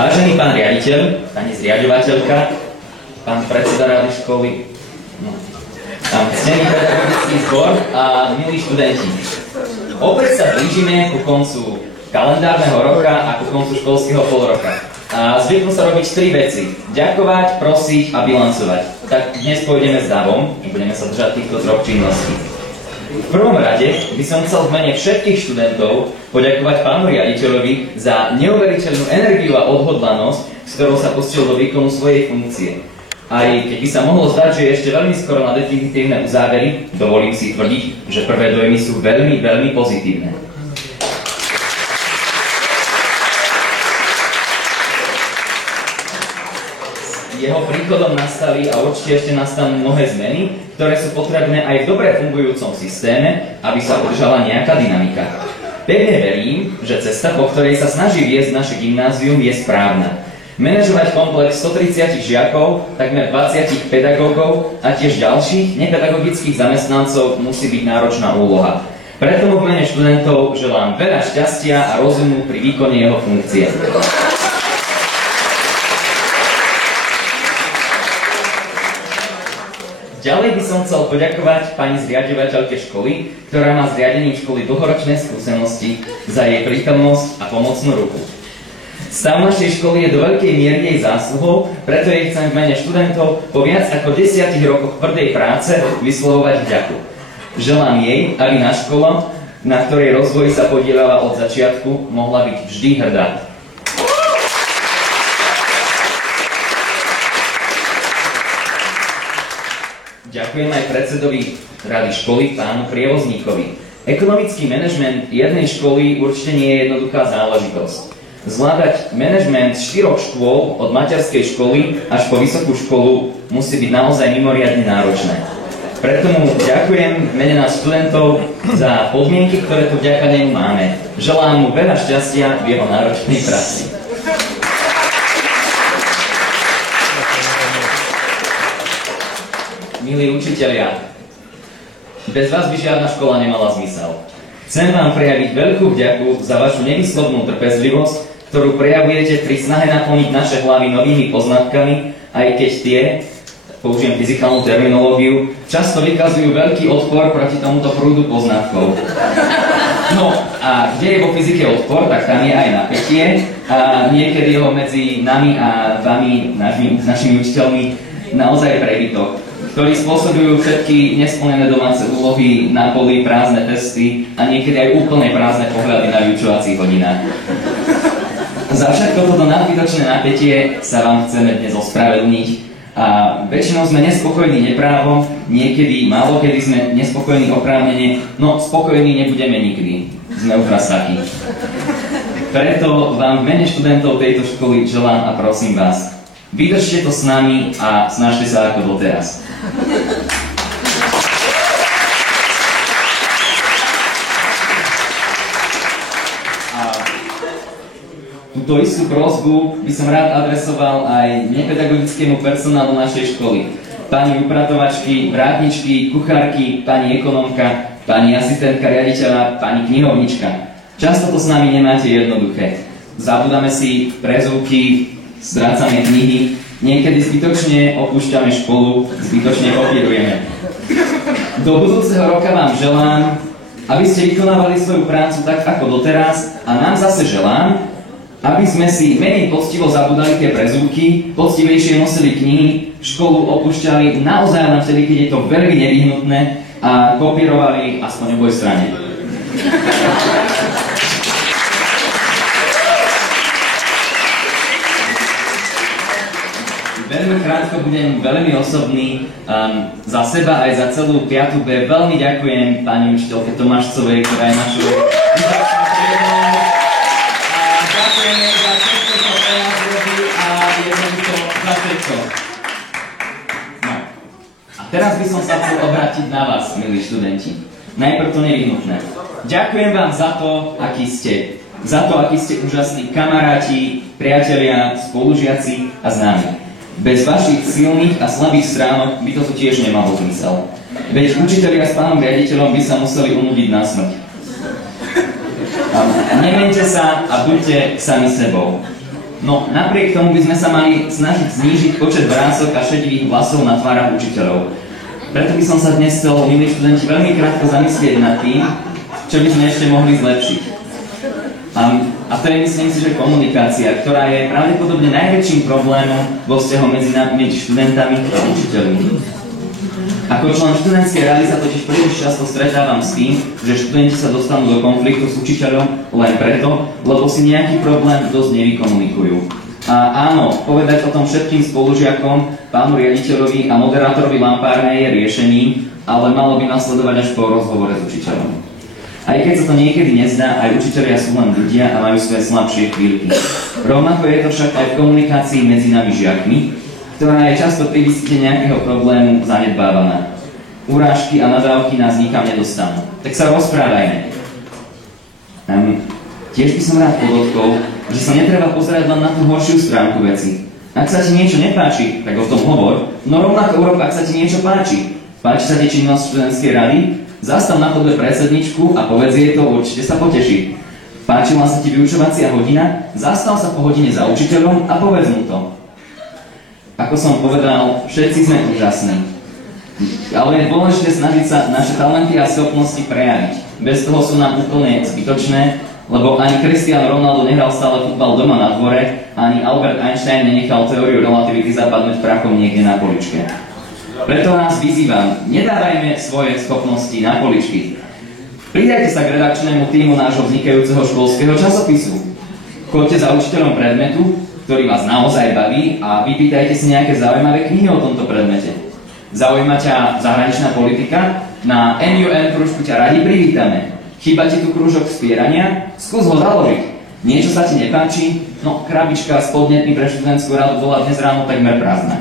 Vážený pán riaditeľ, pani zriaďovateľka, pán predseda rady školy, ctený pedagogický zbor a milí študenti. Opäť sa blížime ku koncu kalendárneho roka a ku koncu školského polroka. A zvyknú sa robiť tri veci. Ďakovať, prosiť a bilancovať. Tak dnes pôjdeme s davom a budeme sa držať týchto troch činností. V prvom rade by som chcel v mene všetkých študentov poďakovať pánu riaditeľovi za neuveriteľnú energiu a odhodlanosť, s ktorou sa pustil do výkonu svojej funkcie. Aj keď by sa mohlo zdať, že je ešte veľmi skoro na definitívne uzávery, dovolím si tvrdiť, že prvé dojmy sú veľmi, veľmi pozitívne. Jeho príchodom nastali a určite ešte nastanú mnohé zmeny, ktoré sú potrebné aj v dobre fungujúcom systéme, aby sa udržala nejaká dynamika. Pevne verím, že cesta, po ktorej sa snaží viesť naše gymnázium, je správna. Manažovať komplex 130 žiakov, takmer 20 pedagógov a tiež ďalších nepedagogických zamestnancov musí byť náročná úloha. Preto mu v mene študentov želám veľa šťastia a rozumu pri výkone jeho funkcie. Ďalej by som chcel poďakovať pani zriaďovateľke školy, ktorá má s riadením školy dlhoročné skúsenosti, za jej prítomnosť a pomocnú ruku. Stav našej školy je do veľkej miery jej zásluhou, preto jej chcem v mene študentov po viac ako 10 rokoch tvrdej práce vyslovovať vďaku. Želám jej, aby na škola, na ktorej rozvoj sa podielala od začiatku, mohla byť vždy hrdá. Ďakujem aj predsedovi rady školy, pánu Prievozníkovi. Ekonomický manažment jednej školy určite nie je jednoduchá záležitosť. Zvládať manažment 4 škôl od materskej školy až po vysokú školu musí byť naozaj mimoriadne náročné. Preto mu ďakujem v mene nás študentov za podmienky, ktoré tu vďaka nemu máme. Želám mu veľa šťastia v jeho náročnej práci. Milí učitelia, bez vás by žiadna škola nemala zmysel. Chcem vám prejaviť veľkú vďaku za vašu nevyslovnú trpezlivosť, ktorú prejavujete pri snahe naplniť naše hlavy novými poznatkami, aj keď tie, použijem fyzikálnu terminológiu, často vykazujú veľký odpor proti tomuto prúdu poznatkov. No a kde je vo fyzike odpor, tak tam je aj napätie a niekedy ho medzi nami a vami, našimi učiteľmi, naozaj prebytok, ktorí spôsobujú všetky nesplnené domáce úlohy, na poli prázdne testy a niekedy aj úplne prázdne pohľady na vyučovacích hodinách. Za všetko toto nadbytočné napätie sa vám chceme dnes ospravedlniť a väčšinou sme nespokojní neprávom, niekedy, málokedy sme nespokojní oprávnene, no spokojní nebudeme nikdy. Sme už raz takí. Preto vám v mene študentov tejto školy želám a prosím vás, vydržte to s nami a snažte sa ako doteraz. Túto istú prosbu by som rád adresoval aj nepedagogickému personálu našej školy. Pani upratovačky, vrátničky, kuchárky, pani ekonomka, pani asistentka riaditeľa, pani knihovnička. Často to s nami nemáte jednoduché. Zabudáme si prezúky, strácame knihy, niekedy zbytočne opúšťame školu, zbytočne kopírujeme. Do budúceho roka vám želám, aby ste vykonávali svoju prácu tak ako doteraz a nám zase želám, aby sme si menej poctivo zabudali tie prezúky, poctivejšie nosili knihy, školu opúšťali naozaj len vtedy, keď je to veľmi nevyhnutné a kopírovali aspoň oboj strane. Veľmi krátko budem veľmi osobný. Za seba aj za celú 5. B veľmi ďakujem pani učiteľke Tomášcovej, ktorá je našou ďakujeme za všetko, čo pre nás robí a jednoducho za všetko. No. A teraz by som sa chcel obrátiť na vás, milí študenti. Najprv to nevyhnutné. Ďakujem vám za to, akí ste. Za to, akí ste úžasní kamaráti, priatelia, spolužiaci a známi. Bez vašich silných a slabých stránok by to tu tiež nemalo zmysel. Veď učitelia s pánom riaditeľom by sa museli unudiť na smrť. Nemente sa a buďte sami sebou. No, napriek tomu by sme sa mali snažiť znížiť počet vrások a šedivých vlasov na tvárach učiteľov. Preto by som sa dnes chcel, milí študenti, veľmi krátko zamyslieť nad tým, čo by sme ešte mohli zlepšiť. A to je, myslím si, že komunikácia, ktorá je pravdepodobne najväčším problémom vo vzťahu medzi študentami a učiteľmi. Ako člen študentskej rady sa totiž príliš často stretávam s tým, že študenti sa dostanú do konfliktu s učiteľom len preto, lebo si nejaký problém dosť nevykomunikujú. A áno, povedať o tom všetkým spolužiakom, pánu riaditeľovi a moderátorovi Lampárne je riešením, ale malo by nasledovať až po rozhovore s učiteľom. Aj keď sa to niekedy nezdá, aj učitelia sú len ľudia a majú svoje slabšie chvíľky. Rovnako je to však aj v komunikácii medzi nami žiakmi, ktorá je často pri výskyte nejakého problému zanedbávaná. Urážky a nadávky nás nikam nedostanú. Tak sa rozprávajme. Tiež by som rád podotkol, že sa netreba pozerať len na tú horšiu stránku veci. Ak sa ti niečo nepáči, tak o tom hovor, no rovnako urob, ak sa ti niečo páči. Páči sa ti činnosť študentskej rady? Zastav na chodbe predsedničku a povedz jej to, určite sa poteší. Páčila sa ti vyučovacia hodina? Zastav sa po hodine za učiteľom a povedz mu to. Ako som povedal, všetci sme úžasní. Ale je dôležité snažiť sa naše talenty a schopnosti prejaviť. Bez toho sú nám úplne zbytočné, lebo ani Cristiano Ronaldo nehral stále futbal doma na dvore, ani Albert Einstein nenechal teóriu relativity zapadnúť prachom niekde na poličke. Preto nás vyzývam, nedávajme svoje schopnosti na poličky. Pridajte sa k redakčnému tímu nášho vznikajúceho školského časopisu. Choďte za učiteľom predmetu, ktorý vás naozaj baví, a vypýtajte si nejaké zaujímavé knihy o tomto predmete. Zaujíma ťa zahraničná politika? Na NUN krúžku ťa radi privítame. Chýba ti tu krúžok spierania? Skús ho založiť. Niečo sa ti nepáči? No, krabička s podnetmi pre študentskú radu bola dnes ráno takmer prázdna.